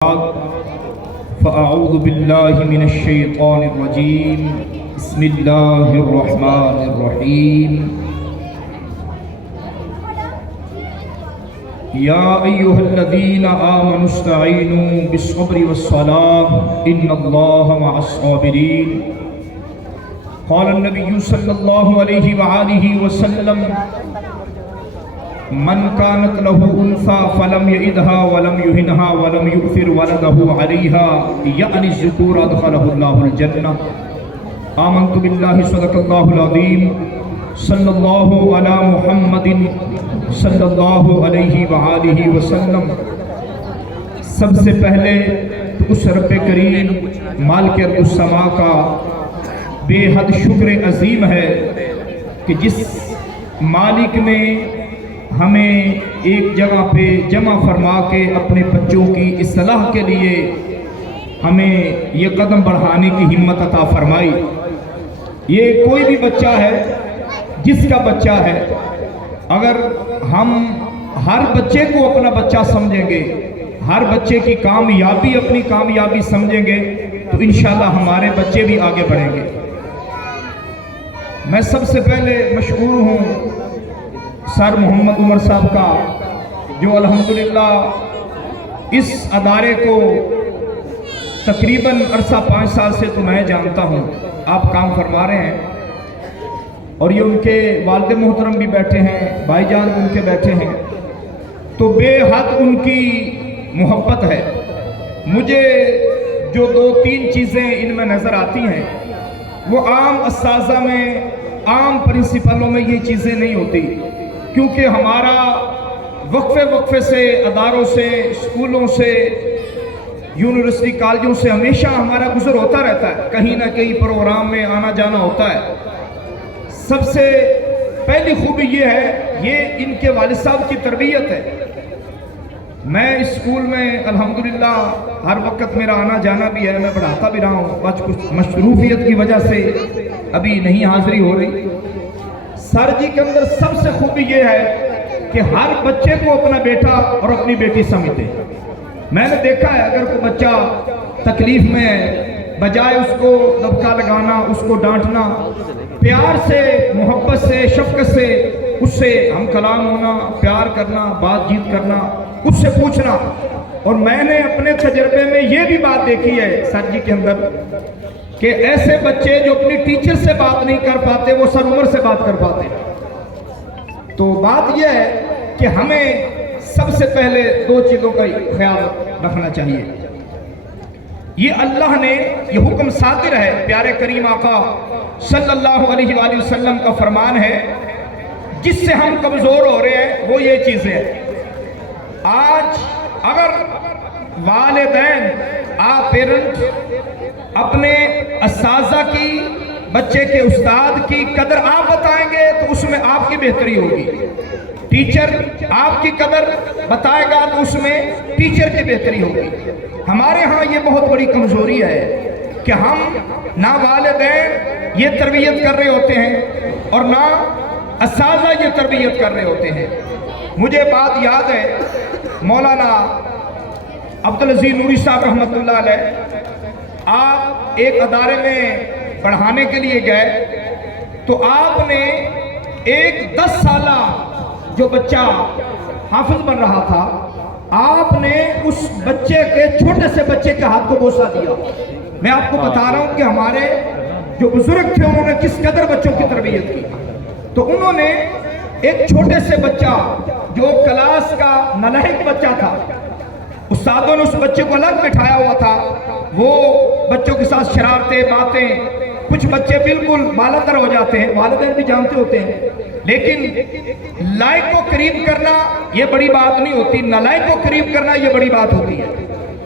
فأعوذ بالله من الشيطان الرجيم بسم الله الرحمن الرحيم يا أيها الذين آمنوا استعينوا بالصبر والصلاة إن الله مع الصابرين قال النبي صلى الله عليه وآله وسلم من كانت له انثى فلم يئدها ولم يهنها ولم يؤثر ولده عليها يعني الذكور ادخله الله الجنة آمنت بالله صدق الله العظيم صلى الله على محمد صلی اللہ علیہ وآلہ وسلم۔ سب سے پہلے تو اس رب کریم مالک ارض السماء کا بے حد شکر عظیم ہے کہ جس مالک نے ہمیں ایک جگہ پہ جمع فرما کے اپنے بچوں کی اصلاح کے لیے ہمیں یہ قدم بڑھانے کی ہمت عطا فرمائی۔ یہ کوئی بھی بچہ ہے، جس کا بچہ ہے، اگر ہم ہر بچے کو اپنا بچہ سمجھیں گے، ہر بچے کی کامیابی اپنی کامیابی سمجھیں گے تو انشاءاللہ ہمارے بچے بھی آگے بڑھیں گے۔ میں سب سے پہلے مشکور ہوں سر محمد عمر صاحب کا، جو الحمدللہ اس ادارے کو تقریباً عرصہ 5 سال سے تو میں جانتا ہوں، آپ کام فرما رہے ہیں، اور یہ ان کے والد محترم بھی بیٹھے ہیں، بھائی جان ان کے بیٹھے ہیں، تو بے حد ان کی محبت ہے۔ مجھے جو 2-3 چیزیں ان میں نظر آتی ہیں، وہ عام اساتذہ میں، عام پرنسپلوں میں یہ چیزیں نہیں ہوتی، کیونکہ ہمارا وقفے سے، اداروں سے، اسکولوں سے، یونیورسٹی کالجوں سے ہمیشہ ہمارا گزر ہوتا رہتا ہے، کہیں نہ کہیں پروگرام میں آنا جانا ہوتا ہے۔ سب سے پہلی خوبی یہ ہے، یہ ان کے والد صاحب کی تربیت ہے۔ میں اسکول میں الحمدللہ ہر وقت میرا آنا جانا بھی ہے، میں پڑھاتا بھی رہا ہوں، آج کچھ مصروفیت کی وجہ سے ابھی نہیں حاضری ہو رہی۔ سر جی کے اندر سب سے خوبی یہ ہے کہ ہر بچے کو اپنا بیٹا اور اپنی بیٹی سمجھتے ہیں۔ میں نے دیکھا ہے، اگر کوئی بچہ تکلیف میں ہے، بجائے اس کو دبکا لگانا، اس کو ڈانٹنا، پیار سے، محبت سے، شفقت سے اس سے ہم کلام ہونا، پیار کرنا، بات چیت کرنا، اس سے پوچھنا۔ اور میں نے اپنے تجربے میں یہ بھی بات دیکھی ہے سر جی کے اندر کہ ایسے بچے جو اپنی ٹیچر سے بات نہیں کر پاتے، وہ سر عمر سے بات کر پاتے۔ تو بات یہ ہے کہ ہمیں سب سے پہلے 2 چیزوں کا خیال رکھنا چاہیے۔ یہ اللہ نے یہ حکم صادر ہے، پیارے کریم آقا صلی اللہ علیہ وآلہ وسلم کا فرمان ہے، جس سے ہم کمزور ہو رہے ہیں وہ یہ چیزیں ہیں۔ آج اگر والدین، آپ پیرنٹ اپنے اساتذہ کی، بچے کے استاد کی قدر آپ بتائیں گے تو اس میں آپ کی بہتری ہوگی۔ ٹیچر آپ کی قدر بتائے گا تو اس میں ٹیچر کی بہتری ہوگی۔ ہمارے ہاں یہ بہت بڑی کمزوری ہے کہ ہم نہ والدین یہ تربیت کر رہے ہوتے ہیں اور نہ اساتذہ یہ تربیت کر رہے ہوتے ہیں۔ مجھے بات یاد ہے، مولانا عبدالعزیز نوری صاحب رحمۃ اللہ علیہ، آپ ایک ادارے میں پڑھانے کے لیے گئے تو آپ نے ایک 10 سالہ جو بچہ حافظ بن رہا تھا، آپ نے اس بچے کے، چھوٹے سے بچے کے ہاتھ کو بوسہ دیا۔ میں آپ کو بتا رہا ہوں کہ ہمارے جو بزرگ تھے انہوں نے کس قدر بچوں کی تربیت کی۔ تو انہوں نے ایک چھوٹے سے بچہ جو کلاس کا نالائق بچہ تھا، استادوں نے اس بچے کو الگ بٹھایا ہوا تھا، وہ بچوں کے ساتھ شرارتیں، باتیں، کچھ بچے بالکل بالاتر ہو جاتے ہیں، والدین بھی جانتے ہوتے ہیں، لیکن لائق کو قریب کرنا یہ بڑی بات نہیں ہوتی، نالائق کو قریب کرنا یہ بڑی بات ہوتی ہے۔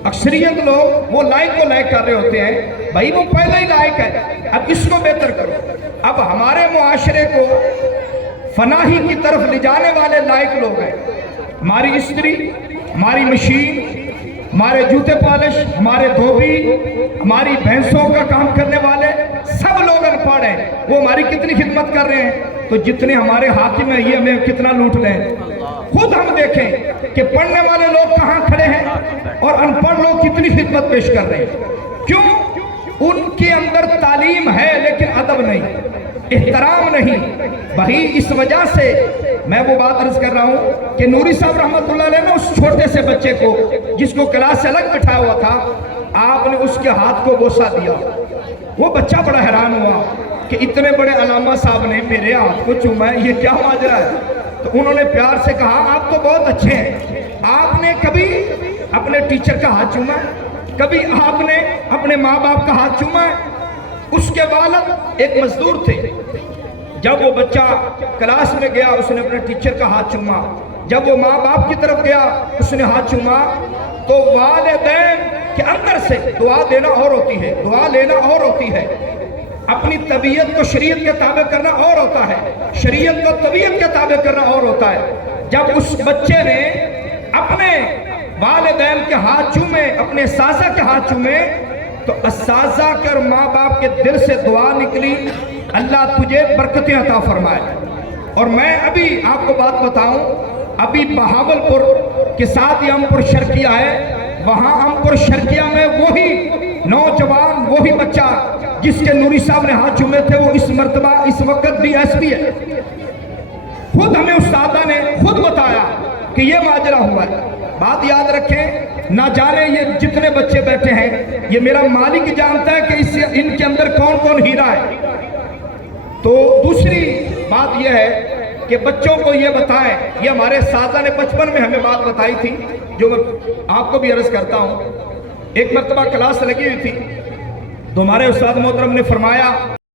اکثریت لوگ وہ لائق کو لائق کر رہے ہوتے ہیں، بھائی وہ پہلے ہی لائق ہے، اب اس کو بہتر کرو۔ اب ہمارے معاشرے کو فناہی کی طرف لے جانے والے لائق لوگ ہیں، ہماری استری، ہماری مشین، ہمارے جوتے پالش، ہمارے دھوبی، ہماری بھینسوں کا کام کرنے والے، سب لوگ ان پڑھ ہیں، وہ ہماری کتنی خدمت کر رہے ہیں، تو جتنے ہمارے حاکم ہیں یہ ہمیں کتنا لوٹ لیں۔ خود ہم دیکھیں کہ پڑھنے والے لوگ کہاں کھڑے ہیں اور ان پڑھ لوگ کتنی خدمت پیش کر رہے ہیں. کیوں؟ ان کے اندر تعلیم ہے لیکن ادب نہیں، احترام نہیں. بھائی اس وجہ سے میں وہ بات عرض کر رہا ہوں کہ نوری صاحب رحمت اللہ علیہ نے اس چھوٹے سے بچے کو جس کو کلاس سے الگ بٹھایا ہوا تھا، آپ نے اس کے ہاتھ کو بوسہ دیا. وہ بچہ بڑا حیران ہوا کہ اتنے بڑے علامہ صاحب نے میرے ہاتھ کو چوما ہے، یہ کیا ماجرا ہے؟ تو انہوں نے پیار سے کہا آپ تو بہت اچھے ہیں، آپ نے کبھی اپنے ٹیچر کا ہاتھ چوما ہے؟ کبھی آپ نے اپنے ماں باپ کا ہاتھ چوما ہے؟ اس کے والد ایک مزدور تھے. جب وہ بچہ کلاس میں گیا اس نے اپنے ٹیچر کا ہاتھ چوما. جب وہ ماں باپ کی طرف گیا اس نے ہاتھ چوما. تو والدین کے اندر سے دعا دینا اور ہوتی ہے، دعا لینا اور ہوتی ہے. اپنی طبیعت کو شریعت کے تابع کرنا اور ہوتا ہے، شریعت کو طبیعت کے تابع کرنا اور ہوتا ہے. جب اس بچے نے اپنے والدین کے ہاتھ چومے، اپنے اساتذہ کے ہاتھ چومے، تو اساتذہ کر ماں باپ کے دل سے دعا نکلی، اللہ تجھے برکتیں عطا فرمائے. اور میں ابھی آپ کو بات بتاؤں، ابھی بہاول پور کے ساتھ ہی امپور شرکیہ ہے، وہاں امپور شرکیہ میں وہی نوجوان، وہی بچہ جس کے نوری صاحب نے ہاتھ چومے تھے، وہ اس مرتبہ اس وقت بھی ایس پی ہے. خود ہمیں استادہ نے خود بتایا کہ یہ ماجرا ہوا ہے. بات یاد رکھیں، نہ جانے یہ جتنے بچے بیٹھے ہیں، یہ میرا مالک جانتا ہے کہ ان کے اندر کون کون ہیرا ہے. تو دوسری بات یہ ہے کہ بچوں کو یہ بتائیں، یہ ہمارے اساتذہ نے بچپن میں ہمیں بات بتائی تھی جو میں آپ کو بھی عرض کرتا ہوں. ایک مرتبہ کلاس لگی ہوئی تھی تو ہمارے استاد محترم نے فرمایا